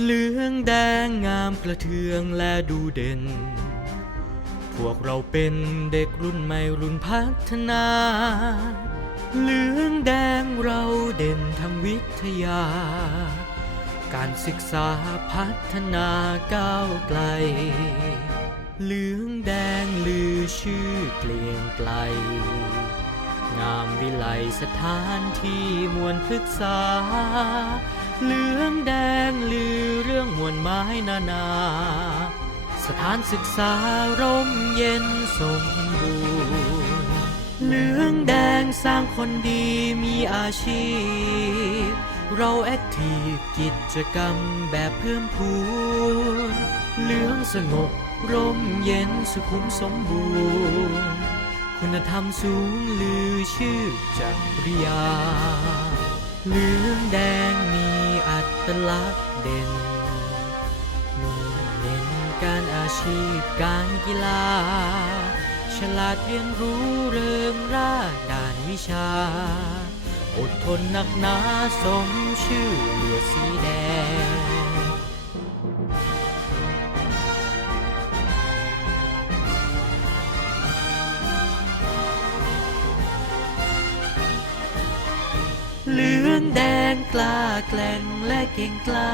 เหลืองแดงงามกระเทืองและดูเด่น พวกเราเป็นเด็กรุ่นใหม่รุ่นพัฒนา เหลืองแดงเราเด่นทางวิทยา การศึกษาพัฒนาก้าวไกล เหลืองแดงลือชื่อเกลียงไกล งามวิไลสถานที่มวลพฤกษา วลไม้นานา สถานศึกษาร่มเย็นสมบูรณ์เหลืองแดงสร้างคนดีมีอาชีพ เราแอคทีฟกิจกรรมแบบเพิ่มพูนเหลืองสงบร่มเย็นสุขุมสมบูรณ์ คุณธรรมสูงลือชื่อจักริยาเหลืองแดงมีอัตลักษณ์เด่น การอาชีพการกีฬา ฉลาดเรียนรู้เริงร่าด้านวิชา อดทนหนักหนาสมชื่อเหลือสีแดงเหลืองแดงกล้าแกล่งและเก่งกล้า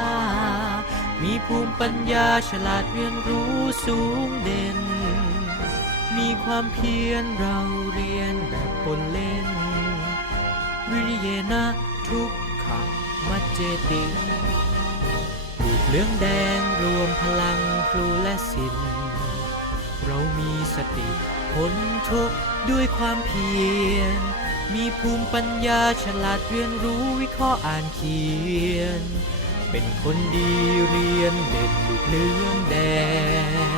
มีภูมิปัญญาฉลาดเรียนรู้สูงเด่น มีความเพียรเราเรียนแบบปนเล่น วิริเยนะทุกขมัจเจติลูกเหลืองแดงรวมพลังครูและศิลป์เรามีสติพ้นทุกข์ด้วยความเพียร มีภูมิปัญญาฉลาดเรียนรู้วิเคราะห์อ่านเขียน เป็นคนดีเรียนเด่นลูกเลืองแดง